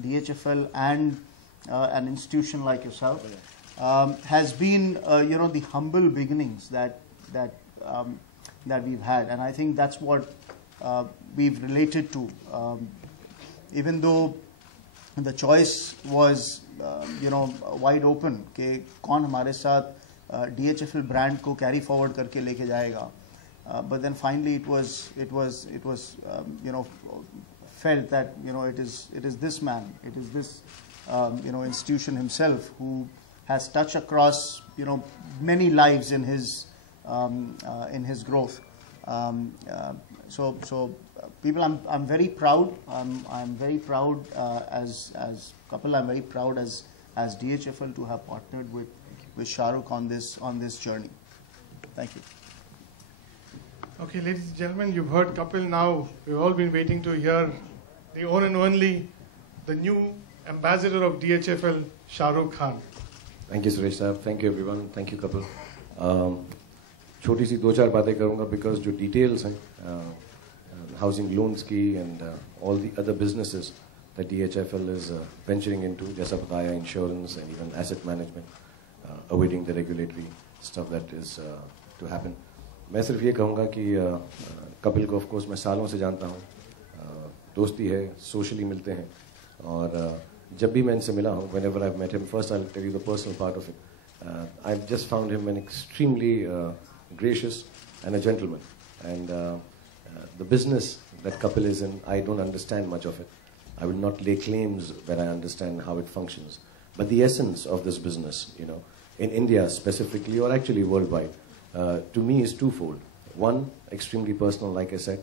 DHFL and an institution like yourself has been, the humble beginnings that we've had, and I think that's what we've related to. Even though the choice was, wide open कि कौन हमारे साथ DHFL brand को carry forward करके लेके जाएगा, but then finally it was felt that it is this man, it is this institution himself who has touched across many lives in his growth. So people, I'm very proud. I'm very proud as couple. I'm very proud as DHFL to have partnered with Shahrukh on this journey. Thank you. Okay, ladies and gentlemen, you've heard Kapil now. We've all been waiting to hear the one and only, the new ambassador of DHFL, Shahrukh Khan. Thank you, Suresh Sahab. Thank you, everyone. Thank you, Kapil. छोटी सी दो चार बातें करूँगा because जो details हैं housing loans की and all the other businesses that DHFL is venturing into, जैसा बताया, insurance and even asset management, awaiting the regulatory stuff that is to happen. मैं सिर्फ ये कहूँगा कि कपिल को of course मैं सालों से जानता हूँ, दोस्ती है, socially मिलते हैं, और जब भी मैं इनसे मिला हूँ, whenever I've met him, first I'll tell you the personal part of it. I've just found him an extremely gracious and a gentleman, and the business that Kapil is in, I don't understand much of it. I will not lay claims where I understand how it functions, but the essence of this business, in India specifically, or actually worldwide, to me is twofold. One, extremely personal, like I said.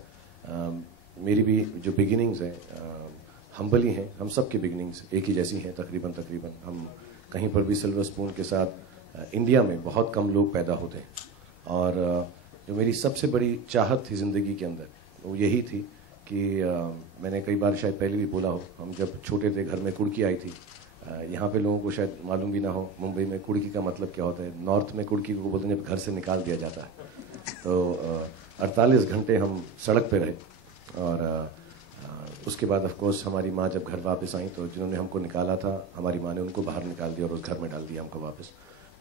मेरी भी जो beginnings हैं, humble ही हैं, हम सब के beginnings एक ही जैसी हैं तकरीबन हम कहीं पर भी silver spoon के साथ इंडिया में बहुत कम लोग पैदा होते हैं, और जो मेरी सबसे बड़ी चाहत थी ज़िंदगी के अंदर वो यही थी कि मैंने कई बार शायद पहले भी बोला हो, हम जब छोटे थे घर में कुड़की आई थी, यहाँ पे लोगों को शायद मालूम भी ना हो मुंबई में कुड़की का मतलब क्या होता है. नॉर्थ में कुड़की को बोलते हैं जब घर से निकाल दिया जाता है. तो 48 घंटे हम सड़क पे रहे, और उसके बाद ऑफ कोर्स हमारी माँ जब घर वापस आई तो जिन्होंने हमको निकाला था हमारी माँ ने उनको बाहर निकाल दिया और उस घर में डाल दिया हमको वापस.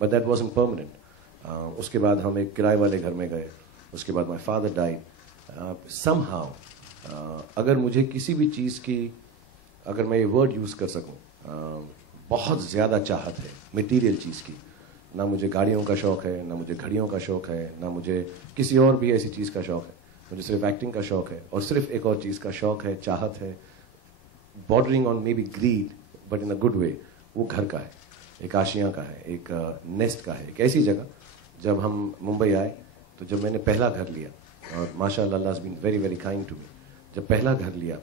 But that wasn't permanent. उसके बाद हम एक किराए वाले घर में गए. उसके बाद माई फादर डाइड. समहाउ अगर मुझे किसी भी चीज़ की, अगर मैं ये वर्ड यूज़ कर सकूं, बहुत ज़्यादा चाहत है मटेरियल चीज़ की. ना मुझे गाड़ियों का शौक़ है, ना मुझे घड़ियों का शौक़ है, ना मुझे किसी और भी ऐसी चीज़ का शौक़ है. मुझे सिर्फ एक्टिंग का शौक़ है, और सिर्फ एक और चीज़ का शौक़ है, चाहत है, bordering on may be greed but in a good way. वो घर का है, एक आशियाँ का है, एक नेस्ट का है, एक ऐसी जगह. जब हम मुंबई आए तो जब मैंने पहला घर लिया, और माशाअल्लाह Allah has been very very kind to me, जब पहला घर लिया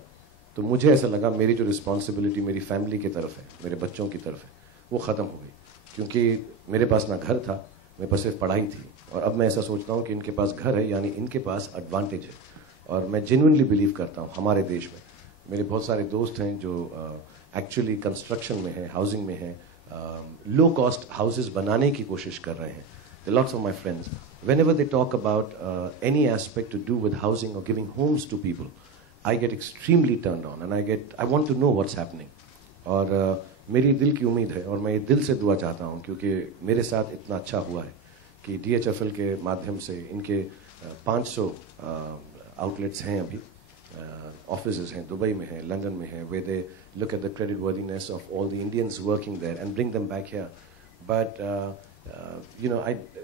तो मुझे ऐसा लगा मेरी जो रिस्पॉन्सिबिलिटी मेरी फैमिली की तरफ है, मेरे बच्चों की तरफ है, वो ख़त्म हो गई. क्योंकि मेरे पास ना घर था, मेरे पास सिर्फ पढ़ाई थी. और अब मैं ऐसा सोचता हूँ कि इनके पास घर है, यानी इनके पास एडवांटेज है. और मैं जेन्युइनली बिलीव करता हूँ हमारे देश में मेरे बहुत सारे दोस्त हैं जो एक्चुअली कंस्ट्रक्शन में हैं, हाउसिंग में हैं, लो कॉस्ट हाउसेस बनाने की कोशिश कर रहे हैं. The lots of my friends, whenever they talk about any aspect to do with housing or giving homes to people, I get extremely turned on, and I want to know what's happening. और मेरी दिल की उम्मीद है, और मैं ये दिल से दुआ चाहता हूँ, क्योंकि मेरे साथ इतना अच्छा हुआ है कि DHFL के माध्यम से इनके 500 आउटलेट्स हैं अभी, ऑफिसेज हैं, दुबई में हैं, लंदन में हैं, where they look at the credit worthiness of all the Indians working there and bring them back here. But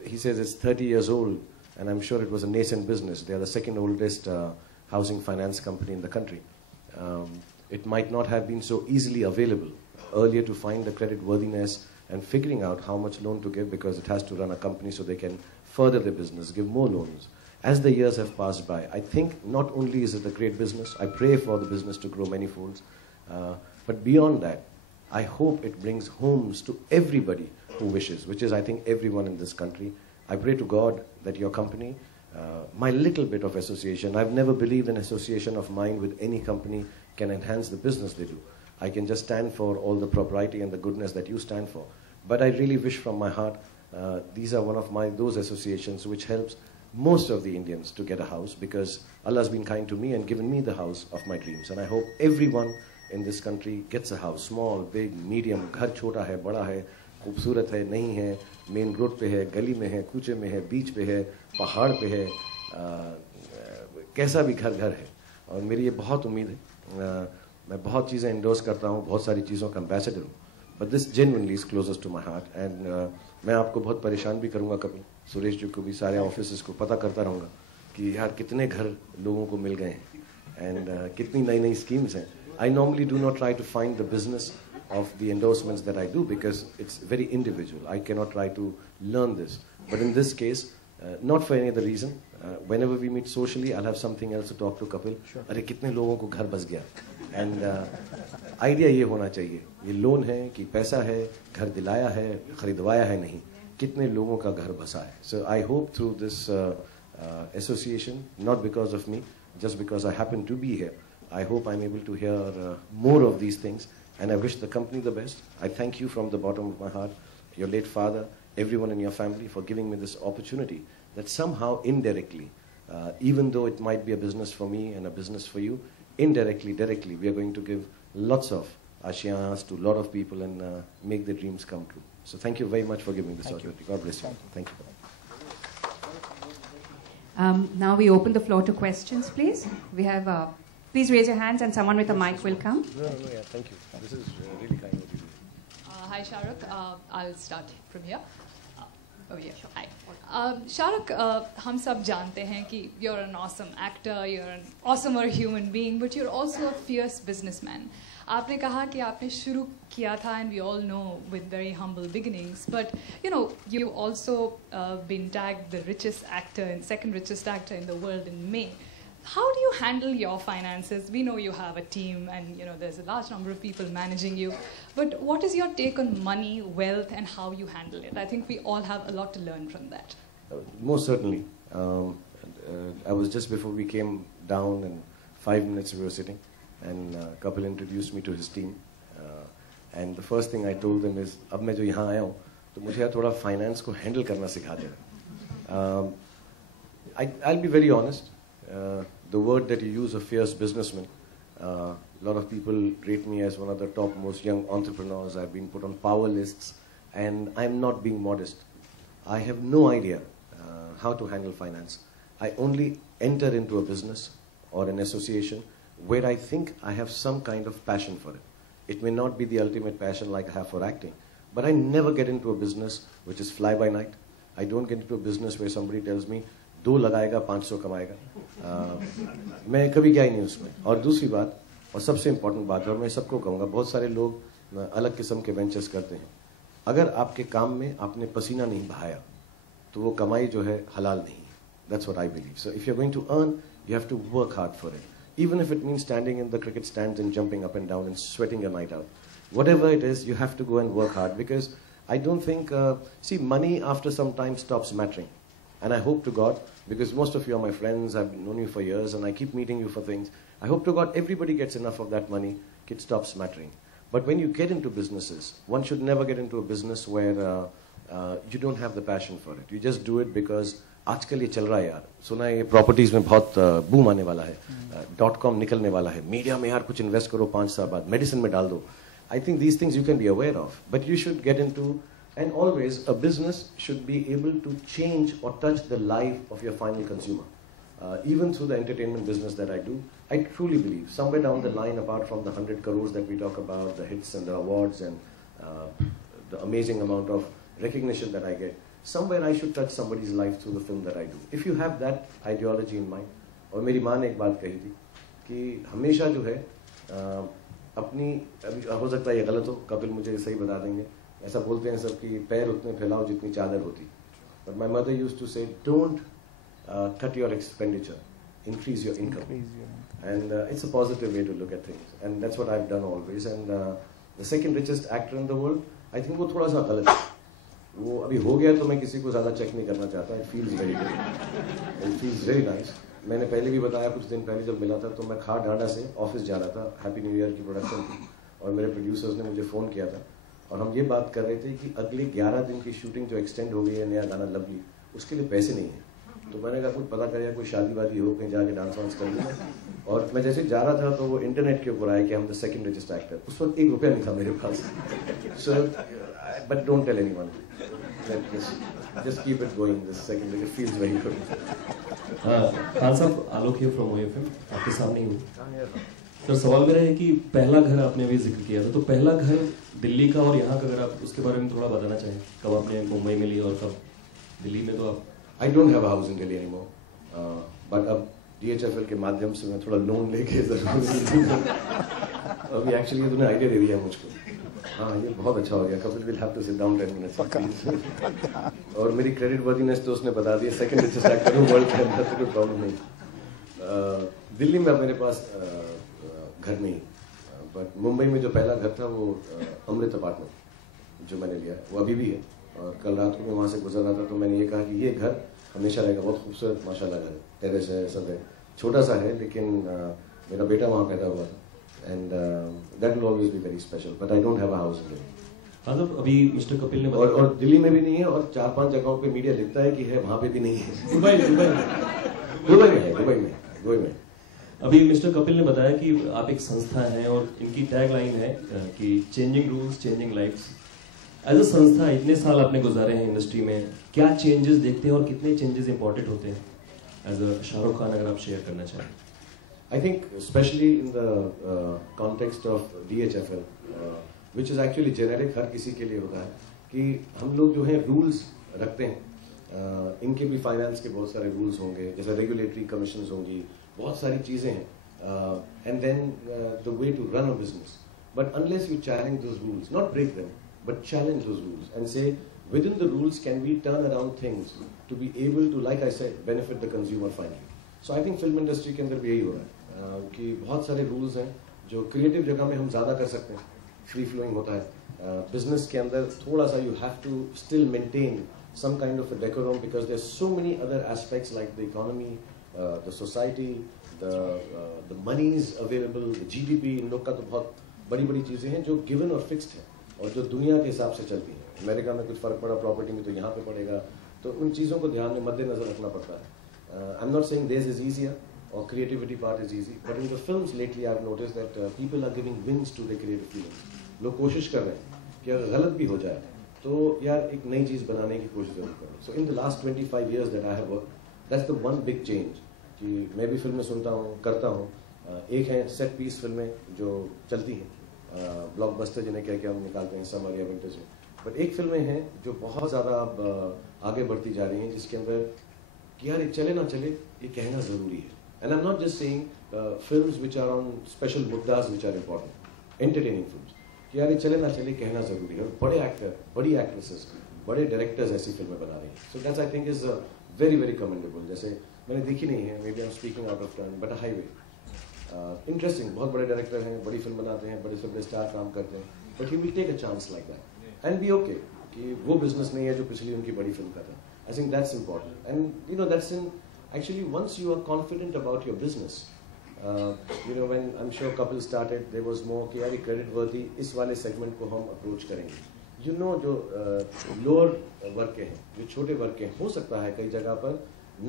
he says it's 30 years old, and I'm sure it was a nascent business. They are the second oldest housing finance company in the country. It might not have been so easily available earlier to find the credit worthiness and figuring out how much loan to give, because it has to run a company so they can further their business, give more loans. As the years have passed by, I think not only is it a great business, I pray for the business to grow many folds, but beyond that, I hope it brings homes to everybody who wishes, which is I think everyone in this country. I pray to God that your company, my little bit of association, I've never believed an association of mine with any company can enhance the business they do. I can just stand for all the propriety and the goodness that you stand for. But I really wish from my heart, these are one of those associations which helps most of the Indians to get a house, because Allah has been kind to me and given me the house of my dreams. And I hope everyone in this country gets a house, small, big, medium, घर छोटा है, बड़ा है, खूबसूरत है, नहीं है, main road पे है, गली में है, कूचे में है, बीच पे है, पहाड़ पे है, कैसा भी घर है. और मेरी ये बहुत उम्मीद है. मैं बहुत चीज़ें इंडोर्स करता हूँ, बहुत सारी चीज़ों का एम्बेसडर हूँ, but this genuinely is closest to my heart. And मैं आपको बहुत परेशान भी करूँगा कभी, सुरेश जी को भी, सारे ऑफिस को पता करता रहूँगा कि यार कितने घर लोगों को मिल गए हैं एंड कितनी नई नई स्कीम्स हैं. I normally do not try to find the business of the endorsements that I do because it's very individual. I cannot try to learn this. But in this case, not for any other reason, whenever we meet socially, I'll have something else to talk to Kapil. अरे कितने लोगों को घर बस गया. And idea ये होना चाहिए, ये लोन है कि पैसा है, घर दिलाया है, खरीदवाया है नहीं, कितने लोगों का घर बसा है. So I hope through this association, not because of me, just because I happen to be here, I hope I'm able to hear more of these things, and I wish the company the best. I thank you from the bottom of my heart, your late father, everyone in your family, for giving me this opportunity that somehow indirectly, even though it might be a business for me and a business for you, indirectly, directly, we are going to give lots of ashiyas to a lot of people and make their dreams come true. So thank you very much for giving this opportunity. God bless you. Thank you. Now we open the floor to questions, please. We have, please raise your hands and someone with a mic will come. No, yeah, thank you. This is really kind of you. Hi, Shahrukh. I'll start from here. Oh, yeah. Hi. Shahrukh, हम सब जानते हैं कि you're an awesome actor, you're an awesomer human being, but you're also a fierce businessman. आपने कहा कि आपने शुरू किया था, and we all know with very humble beginnings, but you know, you also been tagged the richest actor and second richest actor in the world in May. How do you handle your finances? We know you have a team and you know there's a large number of people managing you, but what is your take on money, wealth, and how you handle it? I think we all have a lot to learn from that. Most certainly. I was just before we came down, and 5 minutes we were sitting, and Kapil introduced me to his team. And the first thing I told them is, अब मैं जो यहाँ आया हूँ, तो मुझे यार थोड़ा finance को handle करना सिखा देना. I'll be very honest. The word that you use, a fierce businessman, a lot of people rate me as one of the top most young entrepreneurs. I've been put on power lists, and I'm not being modest. I have no idea how to handle finance. I only enter into a business or an association where I think I have some kind of passion for it. It may not be the ultimate passion like I have for acting, but I never get into a business which is fly by night. I don't get into a business where somebody tells me, 2 लगाएगा 500 कमाएगा. मैं कभी गया ही नहीं उसमें. और दूसरी बात, और सबसे इम्पोर्टेंट बात है, और मैं सबको कहूँगा, बहुत सारे लोग अलग किस्म के वेंचर्स करते हैं. अगर आपके काम में आपने पसीना नहीं बहाया, तो वो कमाई जो है हलाल नहीं है. That's what I believe. So if you're going to earn, you have to work hard for it. Even if it means standing in the cricket stands and jumping up and down and sweating your night out. Whatever it is, you have to go and work hard, because I don't think, see, money after some time stops mattering. And I hope to God, because most of you are my friends, I've known you for years, and I keep meeting you for things. I hope to God everybody gets enough of that money, it stops mattering. But when you get into businesses, one should never get into a business where you don't have the passion for it. You just do it because आजकल ये चल रहा है यार. सुना है ये properties में बहुत बूम आने वाला है, .com निकलने वाला है, मीडिया में यार कुछ इन्वेस्ट करो 5 साल बाद, मेडिसिन में डाल दो. I think these things you can be aware of, but you should get into, and always a business should be able to change or touch the life of your final consumer. Even through the entertainment business that I do, I truly believe somewhere down the line, apart from the 100 crores that we talk about, the hits and the awards and the amazing amount of recognition that I get, somewhere I should touch somebody's life through the film that I do. If you have that ideology in mind, और मेरी माँ ने एक बात कही थी कि हमेशा जो है अपनी, अभी हो सकता है ये गलत हो, कपिल मुझे सही बता देंगे, ऐसा बोलते हैं सब कि पैर उतने फैलाओ जितनी चादर होती. But my mother used to say, don't cut your expenditure, increase your income. And it's a positive way to look at things. And that's what I've done always. And the second richest actor in the world, I think वो थोड़ा सा गलत है. वो अभी हो गया तो मैं किसी को ज़्यादा चेक नहीं करना चाहता. It feels very good. It feels very nice. मैंने पहले भी बताया, कुछ दिन पहले जब मिला था तो मैं खार ढांडा से ऑफिस जा रहा था, हैप्पी न्यू ईयर की प्रोडक्शन थी, और मेरे प्रोड्यूसर्स ने मुझे फ़ोन किया था और हम ये बात कर रहे थे कि अगले 11 दिन की शूटिंग जो एक्सटेंड हो गई है, नया गाना लवली, उसके लिए पैसे नहीं है. तो मैंने कहा कुछ पता करें, कोई शादी वादी हो, कहीं जाके डांस वांस कर लूँ। और मैं जैसे जा रहा था तो वो इंटरनेट के ऊपर आया कि हम द सेकंड रिचेस्ट एक्टर। उस वक्त ₹1 नहीं था मेरे पास। So but don't tell anyone, just keep it going. The second it feels very good. Khan साहब, आलोक हियर फ्रॉम OFM, आपके सामने ही हूँ। सर, सवाल मेरा है कि पहला घर आपने अभी जिक्र किया था, तो पहला घर दिल्ली का और यहाँ का, अगर आप उसके बारे में थोड़ा बताना चाहें, कब आपने मुंबई में ली और कब दिल्ली में? तो आप I don't have a house in Delhi anymore, but अब DHFL के माध्यम से मैं थोड़ा लोन लेके जरूर अभी एक्चुअली ये तूने आइडिया दे दिया मुझको। हाँ, ये बहुत अच्छा हो गया। Kapil will have to sit down 10 minutes. और मेरी क्रेडिट वर्दीनेस तो उसने बता दी, सेकंड रिचेस्ट एक्टर हूँ वर्ल्ड के अंदर, तो कोई प्रॉब्लम नहीं। दिल्ली में अब मेरे पास घर नहीं, बट मुंबई में जो पहला घर था वो अमृत अपार्टमेंट जो मैंने लिया वो अभी भी है। और कल रात को मैं वहाँ से गुजर रहा था तो मैंने ये कहा कि ये घर हमेशा रहेगा। बहुत खूबसूरत माशाल्लाह घर है, टेरेस है, सब है, छोटा सा है, लेकिन मेरा बेटा वहाँ पैदा हुआ था। And that will always be very special. But I don't have a house in Delhi. मतलब अभी मिस्टर कपिल ने और दिल्ली में भी नहीं है, और 4-5 जगहों पे मीडिया लिखता है कि है, वहाँ पे भी नहीं है। दुबई में। अभी मिस्टर कपिल ने बताया कि आप एक संस्था हैं और इनकी टैग लाइन है कि changing rules changing lifes. As a संस्था इतने साल आपने गुजारे हैं इंडस्ट्री में, क्या चेंजेस देखते हैं और कितने चेंजेस इंपॉर्टेंट होते हैं? एज अ शाहरुख खान, अगर आप शेयर करना चाहें। I think especially in the context of DHFL, which is actually generic, हर किसी के लिए होता है कि हम लोग जो है रूल्स रखते हैं। इनके भी फाइनेंस के बहुत सारे रूल्स होंगे, जैसे रेगुलेटरी कमीशंस होंगी, बहुत सारी चीज़ें हैं। And then the way to run a business, but unless you challenge those rules, not break them, but challenge those rules and say within the rules can we turn around things to be able to, like I said, benefit the consumer finally. So I think film industry के अंदर भी यही हो रहा है कि बहुत सारे रूल्स हैं जो क्रिएटिव जगह में हम ज़्यादा कर सकते हैं, फ्री फ्लोइंग होता है। बिजनेस के अंदर थोड़ा सा you have to still maintain some kind of a decorum, because there so many other aspects like the economy, the society, the moneys available, the GDP, इन लोग का तो बहुत बड़ी बड़ी चीज़ें हैं जो गिवन और फिक्स्ड हैं और जो दुनिया के हिसाब से चलती हैं। अमेरिका में कुछ फ़र्क पड़ा प्रॉपर्टी में तो यहाँ पे पड़ेगा, तो उन चीज़ों को ध्यान में मद्देनजर रखना पड़ता है। आई am not saying this is easier or creativity part is easy, but in the films lately I've noticed that people are giving wings to their creative feelings. लोग कोशिश कर रहे हैं कि अगर गलत भी हो जाए तो यार एक नई चीज़ बनाने की कोशिश जरूर करें। So in the last 25 years that I have worked, that's the one big change कि मैं भी फिल्में सुनता हूँ, करता हूँ। एक है सेट पीस फिल्में जो चलती हैं, ब्लॉकबस्टर जिन्हें कह के हम निकालते हैं समर या विंटर्स में, बट एक फिल्में हैं जो बहुत ज़्यादा अब आगे बढ़ती जा रही हैं, जिसके अंदर कि यार ये चले ना चले ये कहना ज़रूरी है। And I'm not just saying films which are on special muddas which are important, entertaining films. कि यार ये चले ना चले कहना जरूरी है। बड़े एक्टर, बड़ी एक्ट्रेसेस, बड़े डायरेक्टर्स ऐसी फिल्में बना रही हैं। So that's I think is very very commendable. जैसे मैंने देखी नहीं है, maybe I'm speaking out of turn, but a highway. Interesting, बहुत बड़े डायरेक्टर हैं, बड़ी फिल्म बनाते हैं, बड़े से बड़े स्टार काम करते हैं, but he will take a chance like that and be okay कि वो बिजनेस नहीं है जो पिछली उनकी बड़ी फिल्म का था। I think that's important and you know that's in actually once you are confident about your business, you know when I'm sure Kapil started there was more कि यार credit worthy इस वाले segment को हम approach करेंगे। You know जो lower वर्ग के हैं, जो छोटे वर्ग के हैं, हो सकता है कई जगह पर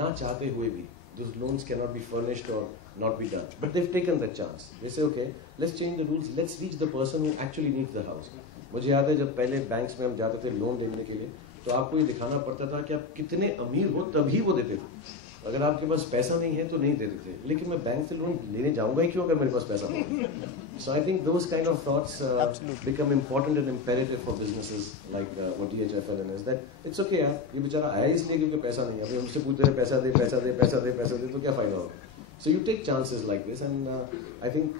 ना चाहते हुए भी those loans cannot be furnished or not be done, but they've taken that chance. They say okay, let's change the rules, let's reach the person who actually needs the house. मुझे याद है जब पहले बैंक्स में हम जाते थे loan लेने के लिए तो आपको ये दिखाना पड़ता था कि आप कितने अमीर हो तभी वो देते थे। अगर आपके पास पैसा नहीं है तो नहीं देते थे, लेकिन मैं बैंक से लोन लेने जाऊंगा ही क्यों अगर मेरे पास पैसा नहीं है। So I think those kind of thoughts become important and imperative for businesses like what DHFL is, that it's okay यार ये बेचारा आया इसलिए क्योंकि पैसा नहीं है, अभी हमसे पूछते हैं पैसा दे पैसा दे पैसा दे पैसा दे तो क्या फायदा होगा। So you take chances like this and I think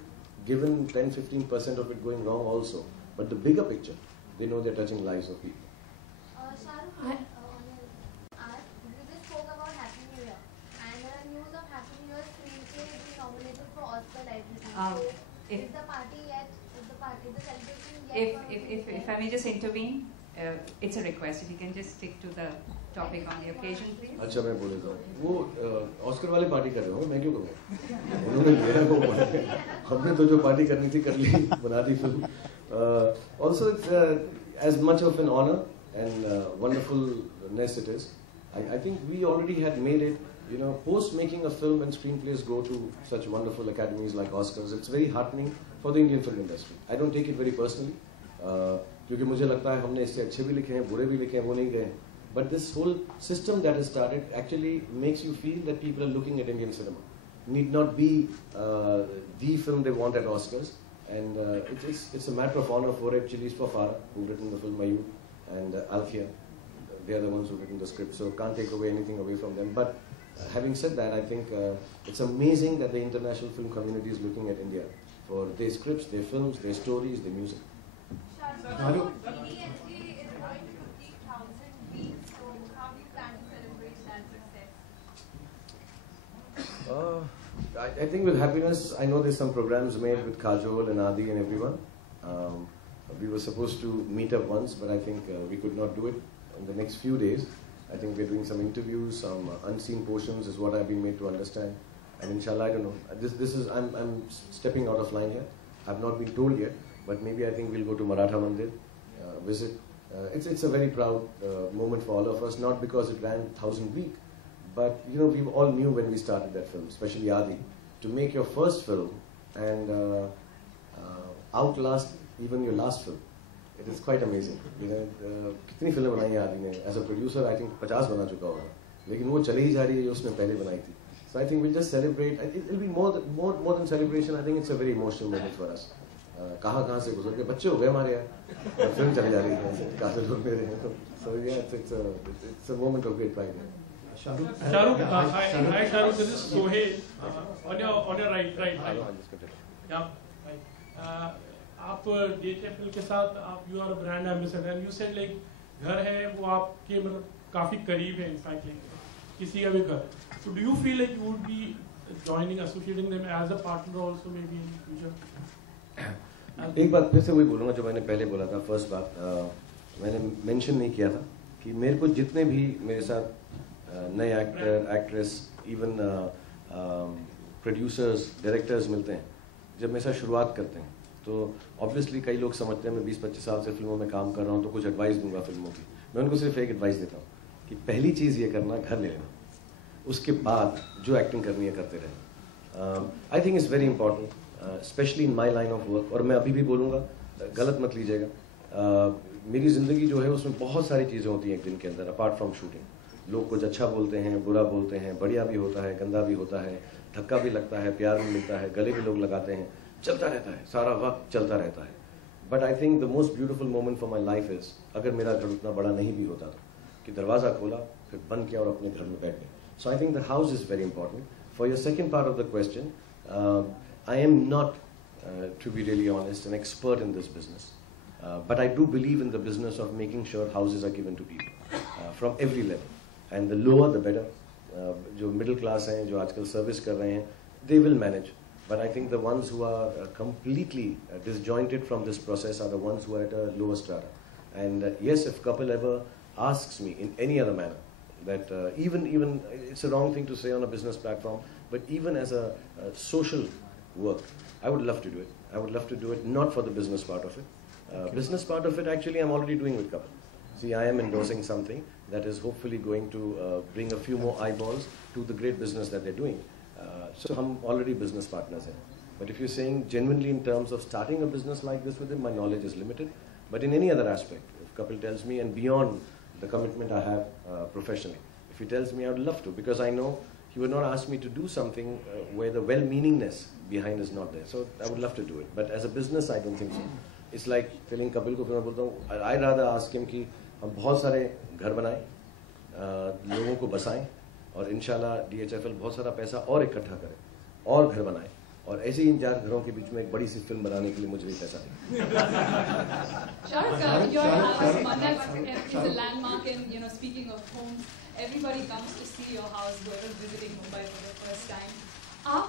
given 10-15% of it going wrong also, but the bigger picture they know they're touching lives of people. If I may just intervene, it's a request. If you can just stick to the topic on the occasion, please. अच्छा मैं बोल देता हूँ, वो Oscar वाले party कर रहे हो, मैं क्यों करूँ? उन्होंने लिया वो, हमने तो जो पार्टी करनी थी कर ली, बना दी film. Also it's as much of an honor and wonderfulness it is. I think we already had made it you know, post making a film and screenplays go to such wonderful academies like Oscars, it's very heartening for the Indian film industry. I don't take it very personally, क्योंकि मुझे लगता है हमने इससे अच्छे भी लिखे हैं, बुरे भी लिखे हैं, वो नहीं गए. But this whole system that has started actually makes you feel that people are looking at Indian cinema. Need not be the film they want at Oscars, and it's a matter of honor for it. Chili's for Farah, who've written the film Mayur, and Alfia. They are the ones who've written the script, so can't take away anything away from them. But having said that, I think it's amazing that the international film community is looking at India for their scripts, their films, their stories, their music. Shahrukh, DHA is going to 50,000 weeks, so how do you plan to celebrate that success? I think with happiness, I know there's some programs made with Kajol and Adi and everyone. We were supposed to meet up once, but I think we could not do it in the next few days. I think we're doing some interviews, some unseen portions is what I've been made to understand. And inshallah, I don't know. This is I'm stepping out of line here. I've not been told yet, but maybe I think we'll go to Maratha Mandir, visit. It's a very proud moment for all of us, not because it ran 1,000 week, but you know, we all knew when we started that film, especially Adi, to make your first film and outlast even your last film. It is quite amazing. You know, कितनी फिल्में बनाई हैं आदि ने? As a producer, I think 50 बना चुका होगा. लेकिन वो चली ही जा रही है जो उसने पहले बनाई थी. So I think we'll just celebrate. It'll be more than celebration. I think it's a very emotional moment for us. कहाँ से गुजर के बच्चे हो गए हमारे यहाँ. फिल्म चली जा रही है. काफी लोग मेरे हैं. So yeah, it's a moment of great pride. Shahrukh, hi Shahrukh, this is Sohail. On your right. Yeah. आप DHFL के साथ आप you are brand ambassador and you said like घर है वो आपके मतलब काफी करीब है इनफैक्ट लाइक किसी का भी घर. So do you feel like you would be joining associating them as a partner also may be in future? एक बात फिर से वही बोलूँगा जो मैंने पहले बोला था. फर्स्ट बात मैंने मेंशन नहीं किया था कि मेरे को जितने भी मेरे साथ नए actor actress even producers directors मिलते हैं, जब मेरे साथ शुरुआत करते हैं तो ऑब्वियसली कई लोग समझते हैं मैं 20-25 साल से फिल्मों में काम कर रहा हूँ तो कुछ एडवाइस दूंगा फिल्मों की. मैं उनको सिर्फ एक एडवाइस देता हूँ कि पहली चीज़ ये करना, घर ले लेना, उसके बाद जो एक्टिंग करनी है करते रहें. I think is very important specially in my line of work. और मैं अभी भी बोलूँगा, गलत मत लीजिएगा, मेरी ज़िंदगी जो है उसमें बहुत सारी चीज़ें होती हैं एक दिन के अंदर अपार्ट फ्रॉम शूटिंग. लोग कुछ अच्छा बोलते हैं, बुरा बोलते हैं, बढ़िया भी होता है, गंदा भी होता है, धक्का भी लगता है, प्यार भी मिलता है, गले भी लोग लगाते हैं, चलता रहता है, सारा वक्त चलता रहता है. But I think the most beautiful moment for my life is अगर मेरा घर उतना बड़ा नहीं भी होता कि दरवाज़ा खोला फिर बंद किया और अपने घर में बैठ गए. So I think the house is very important. For your second part of the question, I am not to be really honest an expert in this business, but I do believe in the business of making sure houses are given to people from every level and the lower the better. जो middle class हैं, जो आजकल service कर रहे हैं, they will manage. But I think the ones who are completely disjointed from this process are the ones who are at a lower strata. And yes, if couple ever asks me in any other manner that even it's a wrong thing to say on a business platform, but even as a social work, I would love to do it. I would love to do it not for the business part of it. Business part of it actually I'm already doing with couple. See, I am endorsing something that is hopefully going to bring a few more eyeballs to the great business that they're doing. So हम already business partners हैं. But if you're saying genuinely in terms of starting a business like this with him, my knowledge is limited. But in any other aspect, if Kapil tells me and beyond the commitment I have professionally, if he tells me, I would love to, because I know he would not ask me to do something where the well-meaningness behind is not there. So I would love to do it. But as a business, I don't think so. It's like telling Kapil को फिर मैं बोलता हूँ, I'd rather ask him कि हम बहुत सारे घर बनाएं, लोगों को बसाएं और इंशाल्लाह DHFL बहुत सारा पैसा और इकट्ठा करे और घर बनाए और ऐसे ही इन 4 घरों के बीच में एक बड़ी सी फिल्म बनाने के लिए मुझे भी पैसा दें. Shahrukh, your house Mannat is a landmark, and you know, speaking of homes, everybody comes to see your house. Whoever visiting Mumbai for the first time, आप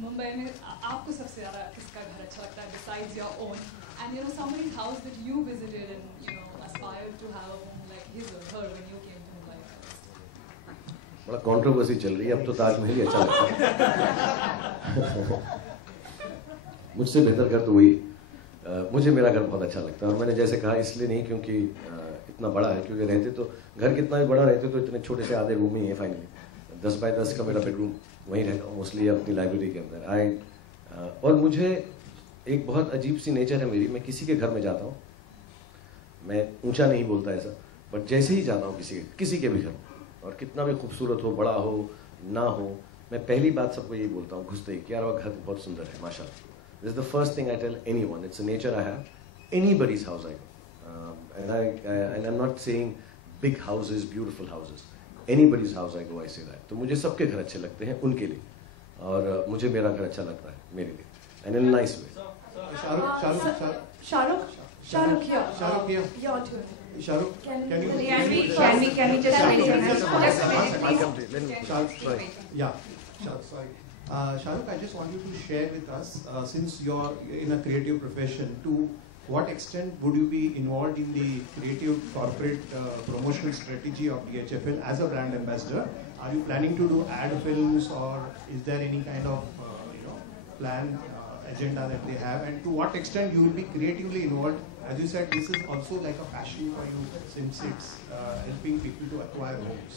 मुंबई में आपको सबसे ज़्यादा किसका घर अच्छा लगता है besides your own? And you know, somebody's house that you visited and you know aspired to have a home like his or her when you came to Mumbai. बड़ा कंट्रोवर्सी चल रही है अब तो. ताजमहल ही अच्छा लगता है. मुझसे बेहतर घर तो वही. मुझे मेरा घर बहुत अच्छा लगता है और मैंने जैसे कहा इसलिए नहीं क्योंकि इतना बड़ा है, क्योंकि रहते तो घर कितना भी बड़ा रहते तो इतने छोटे से आधे रूम ही है फाइनली. 10 बाय 10 का मेरा बेडरूम, वहीं रहता हूँ मोस्टली अपनी लाइब्रेरी के अंदर। और मुझे एक बहुत अजीब सी नेचर है मेरी, मैं किसी के घर में जाता हूँ, मैं ऊंचा नहीं बोलता ऐसा, बट जैसे ही जाता हूँ किसी के भी घर, और कितना भी खूबसूरत हो, बड़ा हो ना हो, मैं पहली बात सबको यही बोलता हूँ घुसते ही कि यार वो घर बहुत सुंदर है माशाल्लाह। This is the first thing I tell anyone, it's a nature I have, anybody's house I go, and I'm not saying big houses, beautiful houses, anybody's house I go I say that। तो मुझे सबके घर अच्छे लगते हैं उनके लिए, और मुझे मेरा घर अच्छा लगता है मेरे लिए, and in a nice way। Shahrukh here. Your turn. Shahrukh, can you just wait a minute? Just a minute, please. Shahrukh, Yeah, sorry. Shahrukh, I just want you to share with us, since you're in a creative profession, to what extent would you be involved in the creative corporate promotional strategy of DHFL as a brand ambassador? Are you planning to do ad films, or is there any kind of plan, agenda that they have? And to what extent you will be creatively involved? As you said, this is also like a passion for you, since it's helping people to acquire homes.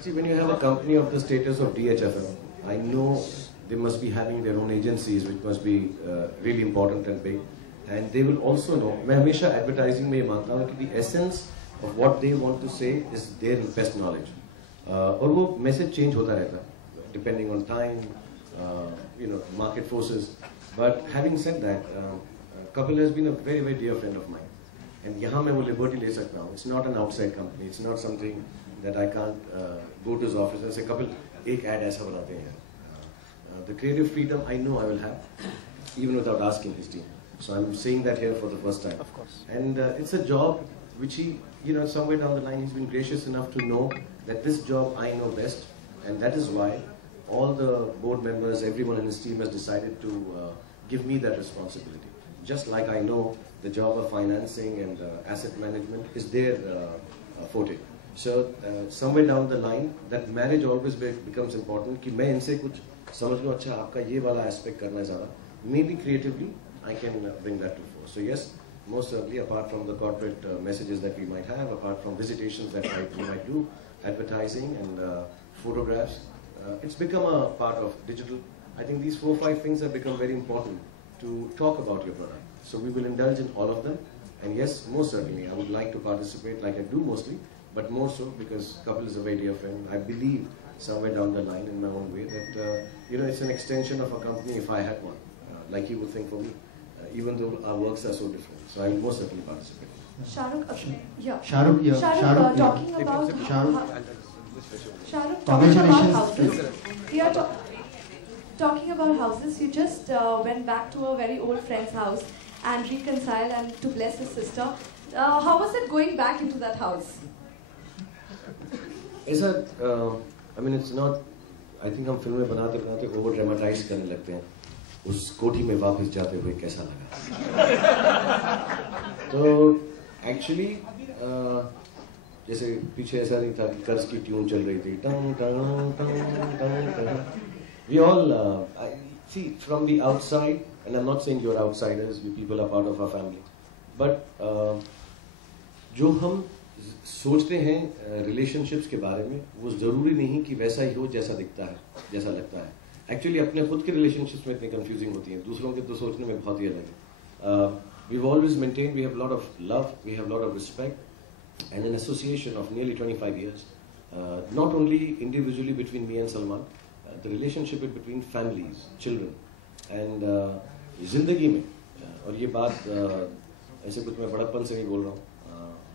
See, when you have a company of the status of DHFL, I know they must be having their own agencies, which must be really important and big. And they will also know, मैं हमेशा advertising में ये मानता हूँ कि the essence of what they want to say is their best knowledge. और वो message change होता रहता है, depending on time, market forces. But having said that, Kapil has been a very, very dear friend of mine. And यहाँ मैं वो liberty ले सकता हूँ. It's not an outside company. It's not something that I can't go to his office and say, Kapil, एक ad ऐसा बनाते हैं. The creative freedom I know I will have, even without asking his team. So I'm saying that here for the first time. Of course. And it's a job which he, somewhere down the line, he's been gracious enough to know that this job I know best. And that is why all the board members, everyone in his team has decided to give me that responsibility. Just like I know the job of financing and asset management is their forte. So somewhere down the line, that marriage always becomes important. कि मैं इनसे कुछ समझ लो, अच्छा आपका ये वाला aspect करना है ज़्यादा. Maybe creatively, I can bring that to fore. So yes, most certainly, apart from the corporate messages that we might have, apart from visitations that we might do, advertising and photographs, it's become a part of digital. I think these 4 or 5 things have become very important to talk about your product. So we will indulge in all of them. And yes, most certainly, I would like to participate like I do mostly, but more so because Kapil is a very dear friend. I believe somewhere down the line in my own way that, it's an extension of a company if I had one, like you would think for me, even though our works are so different. So I will most certainly participate. Shahrukh, yeah. Shahrukh here. Shahrukh, talking about Shahrukh, talking about houses. We are talking about houses. You just went back to a very old friend's house and reconciled and to bless his sister. How was it going back into that house? Is that, it's not, I think हम फिल्में बनाते over dramatize करने लगते हैं. उस कोठी में वापस जाते हुए कैसा लगा? तो actually जैसे पीछे ऐसा नहीं था कि कर्ज की ट्यून चल रही थी. We all see from the outside, and I'm not saying you're outsiders. You people are part of our family, but जो हम सोचते हैं relationships के बारे में, वो जरूरी नहीं कि वैसा ही हो जैसा दिखता है, जैसा लगता है. Actually, अपने खुद के relationships में इतनी confusing होती हैं, दूसरों के तो सोचने में बहुत ही अलग है. We've always maintained we have a lot of love, we have a lot of respect, and an association of nearly 25 years. Not only individually between me and Salman, the relationship between families, children, and जिंदगी में, और ये बात ऐसे कुछ मैं बड़प्पन से नहीं बोल रहा हूँ.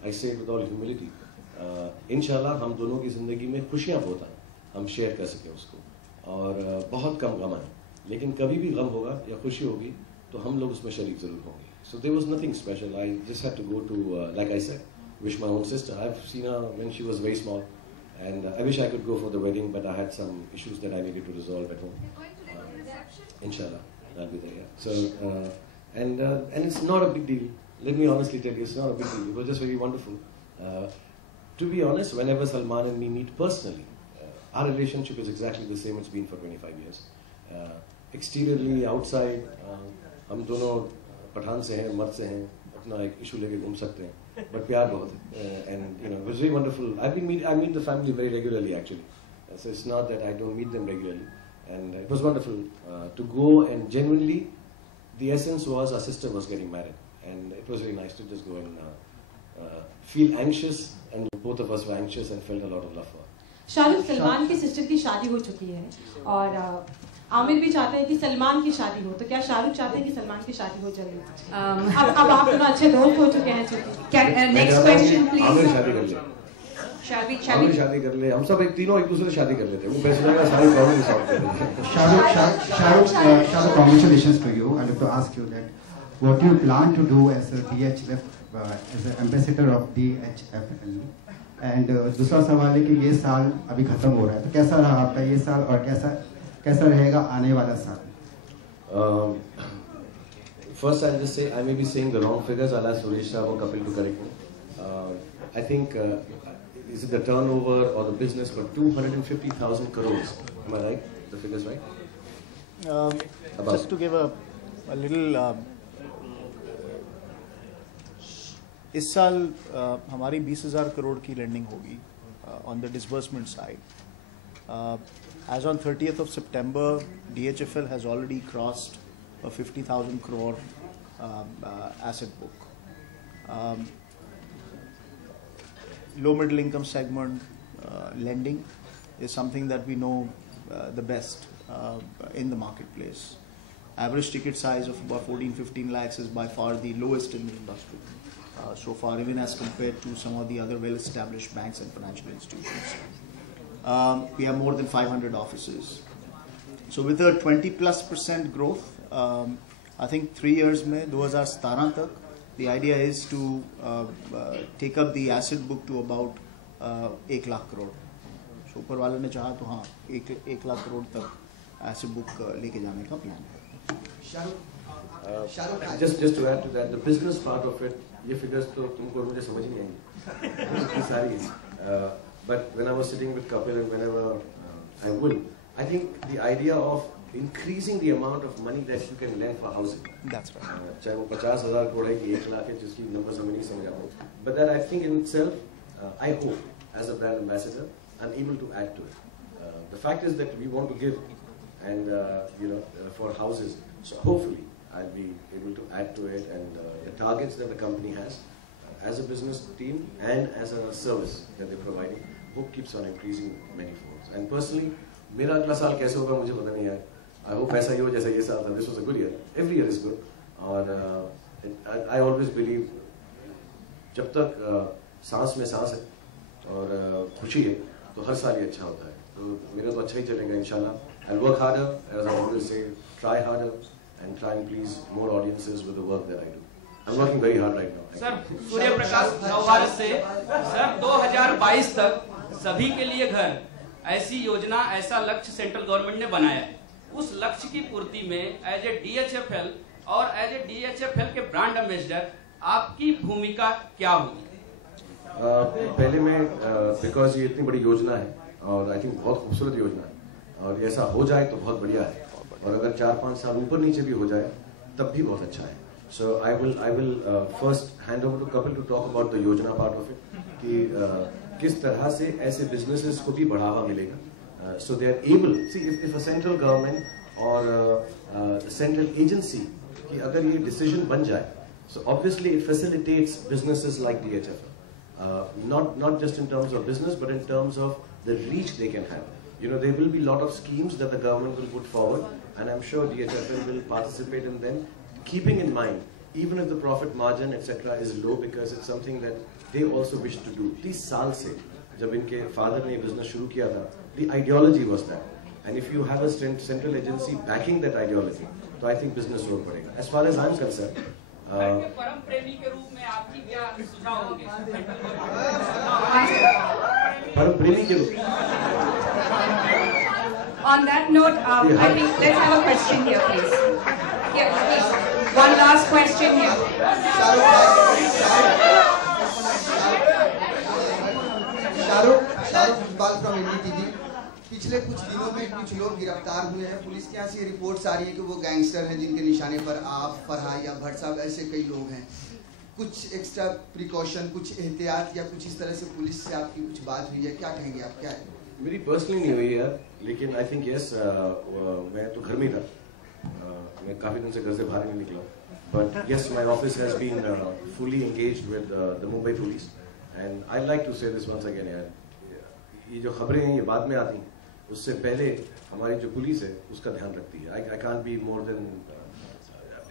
I say it with all humility. इंशाल्लाह हम दोनों की जिंदगी में खुशियाँ बहुत आए, हम शेयर कर सकें उसको, और बहुत कम गम आए. लेकिन कभी भी गम होगा या खुशी होगी तो हम लोग उसमें शरीक जरूर होंगे. So there was nothing special. I just had to go to, like I said, wish my own sister. I've seen her when she was very small, and I wish I could go for the wedding, but I had some issues that I needed to resolve at home. Inshallah, I'll be there. Yeah. So and it's not a big deal. Let me honestly tell you, it's not a big deal. It was just very wonderful. To be honest, whenever Salman and me meet personally, our relationship is exactly the same it's been for 25 years. Exteriorly, outside, हम दोनों पठान से हैं, मर्द से हैं, अपना एक issue लेके घूम सकते हैं, but प्यार बहुत है. And it was very wonderful. I meet the family very regularly actually, So it's not that I don't meet them regularly. And it was wonderful to go, and genuinely, the essence was our sister was getting married. And it was very nice to just go and feel anxious, and both of us were anxious and felt a lot of love for her. Shahrukh Salman की sister की शादी हो चुकी है और आमिर भी चाहते हैं कि सलमान की शादी हो, तो क्या शाहरुख चाहते हैं कि सलमान की शादी हो जल्दी? अब आप दोनों अच्छे दोस्त हो चुके हैं चूंकि। Next question please. आमिर शादी कर ले, आमिर शादी कर ले, हम सब तीनों एक दूसरे से शादी कर लेते हैं, वो पैसे लगा सारी प्रॉब्लम सॉल्व कर देंगे। Shahrukh, congratulations to you. I'd like to ask you that what you plan to do as a DHFL, as an ambassador of DHFL, and दूसरा सवाल है कि ये साल अभी खत्म हो रहा है, तो कैसा रहा आपका ये साल और कैसा रहेगा आने वाला साल? First, I'll just say I may be saying the wrong figures. I'll ask Suresh or Kapil to correct me. I think is it the turnover or the business for 250,000 crores? Am I right? The figures right? Just to give a little. इस साल हमारी 20,000 करोड़ की lending होगी on the disbursement side. As on 30th of September, DHFL has already crossed a 50,000 crore asset book. Low middle income segment lending is something that we know the best in the marketplace. Average ticket size of about 14-15 lakhs is by far the lowest in the industry so far, even as compared to some of the other well-established banks and financial institutions. We have more than 500 offices. So with a 20+% growth, I think 3 years में 2017 तक, the idea is to take up the asset book to about 1 lakh crore. So ऊपर वाले ने चाहा तो हाँ 1 lakh crore तक asset book लेके जाने का plan है. Just to add to that, the business part of it, ये figures तो तुमको मुझे समझ नहीं आएंगी सारी. But when I was sitting with Kapil and whenever I will, I think the idea of increasing the amount of money that you can lend for housing. That's right. चाहे वो 50,000 करोड़ है कि 1 लाख है, जिसकी numbers हमें नहीं समझ आते. But that I think in itself, I hope as a brand ambassador, I'm able to add to it. The fact is that we want to give, and for houses. So hopefully I'll be able to add to it, and the targets that the company has, as a business team and as a service that they're providing, hope keeps on increasing many folds. And personally, मेरा अगला साल कैसे होगा मुझे पता नहीं है. I hope ऐसा ही हो जैसा ये साल था. This was a good year. Every year is good. और I always believe जब तक सांस में सांस है और खुशी है तो हर साल ही अच्छा होता है. तो मेरा तो अच्छा ही चलेगा इंशाल्लाह. I'll work harder, as I always say, try harder and try and please more audiences with the work that I do. I'm working very hard right now. Sir, Surya Prakash Navbharat से सर 2022 तक सभी के लिए घर ऐसी योजना, ऐसा लक्ष्य सेंट्रल गवर्नमेंट ने बनाया है. उस लक्ष्य की पूर्ति में एज ए DHFL और एज ए DHFL के ब्रांड एम्बेसडर आपकी भूमिका क्या होगी? पहले मैं बिकॉज ये इतनी बड़ी योजना है और आई थिंक बहुत खूबसूरत योजना है और ऐसा हो जाए तो बहुत बढ़िया है और अगर 4-5 साल ऊपर नीचे भी हो जाए तब भी बहुत अच्छा है. So I will first hand over to Kapil to talk about the योजना part of it कि किस तरह से ऐसे businesses को भी बढ़ावा मिलेगा. So they are able, see if a central government or a central agency कि अगर ये decision बन जाए, so obviously it facilitates businesses like DHFL. Not just in terms of business but in terms of the reach they can have. There will be a lot of schemes that the government will put forward and I'm sure DHFL will participate in them, keeping in mind even if the profit margin etc. is low because it's something that they also wish to do. 30 साल से जब इनके father ने business शुरू किया था, the ideology was that. And if you have a central agency backing that ideology, so I think business और बढ़ेगा. As far as I'm concerned, परम प्रेमी के रूप में आपकी क्या सुझाव होंगे? परम प्रेमी के रूप. On that note, I think let's have a question here, please. Yeah, please. One last question here. Shahrukh Iqbal from NDTV. पिछले कुछ दिनों में कुछ लोग गिरफ्तार हुए हैं. पुलिस के यहाँ से रिपोर्ट्स आ रही है कि वो गैंगस्टर हैं जिनके निशाने पर आप, फरहान या भट्ट साहब ऐसे कई लोग हैं. कुछ एक्स्ट्रा प्रिकॉशन, कुछ एहतियात या कुछ इस तरह से पुलिस से आपकी कुछ बात हुई है? क्या कहेंगे आप? क्या है? मेरी पर्सनली नहीं हुई यार, लेकिन आई थिंक यस, मैं तो घर में ही था, मैं काफी दिन से घर से बाहर नहीं निकला, but yes my office has been fully engaged with the Mumbai police and I like to say this once again यार, ये जो खबरें हैं ये बाद में आती हैं, उससे पहले हमारी जो पुलिस है उसका ध्यान रखती है. I can't be more than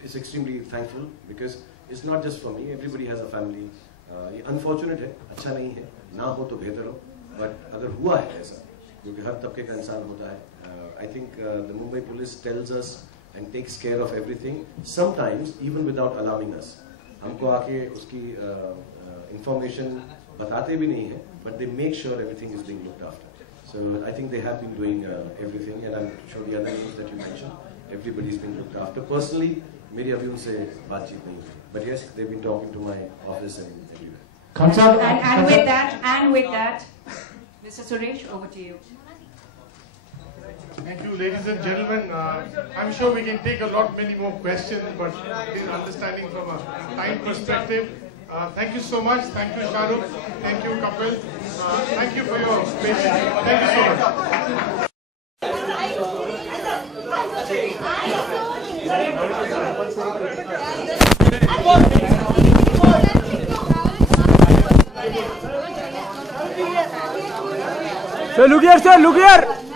it's extremely thankful because it's not just for me, everybody has a family. ये अनफॉर्चुनेट है, अच्छा नहीं है, ना हो तो बेहतर हो, बट अगर हुआ है ऐसा, क्योंकि हर तबके का इंसान होता है, I think the Mumbai police tells us and takes care of everything, sometimes even without allowing us. हमको आके उसकी इंफॉर्मेशन बताते भी नहीं है, but they make sure everything is being looked after. So I think they have been doing everything, and I'm sure the other names that you mentioned, everybody's been looked after. Personally, मेरी अभी उनसे बातचीत नहीं हुई, but yes, they've been talking to my office and everywhere. And with that, Mr. Suresh, over to you. Thank you, ladies and gentlemen. I'm sure we can take many more questions, but in understanding from a time perspective. Thank you so much. Thank you, Shahrukh. Thank you, Kapil. Thank you for your patience. Thank you so much. Sir, look here, sir. Look here.